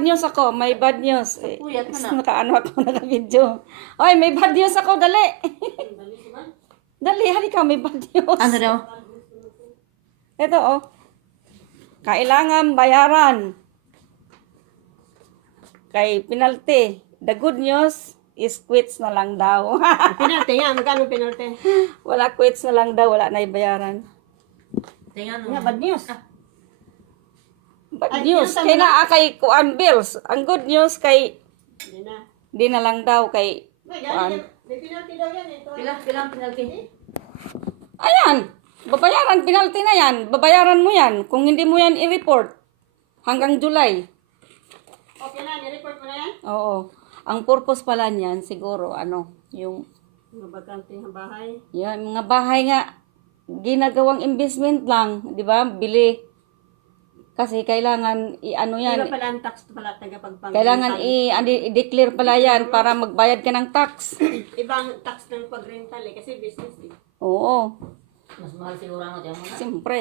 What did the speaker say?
News ako, may bad news. Puyat mo na. Nakaano ako, naka-video. Oy, may bad news ako, dali. Dali, halika, may bad news. Ano daw? Ito, oh. Kailangan bayaran. Kay penalty. The good news is quits na lang daw. Penalty nga, magkano penalty? Wala quits na lang daw, wala na ibayaran. Tingnan Nga, bad news. Bad Ay, news. pinunta mo Kay na? naa kay kuan bills. Ang good news kay Hindi na. di na lang daw kay May kuan. may penalty daw yan. Ito. Pilang penalty? Ayan. Babayaran, penalty na yan. Babayaran mo yan. Kung hindi mo yan i-report. Hanggang July. Okay na, nireport mo na yan? Oo. Ang purpose pala niyan, siguro, yung Mga bakante ng bahay. mga bahay nga, ginagawang investment lang. Di ba? Bili. Kasi kailangan, yan. Iba pala ang tax pala tagapagpang. Kailangan i-declare pala yan para magbayad ka ng tax. Ibang tax ng pagrental eh, kasi business eh. Oo. Mas mahal siguro ang dyan mo na. Siyempre.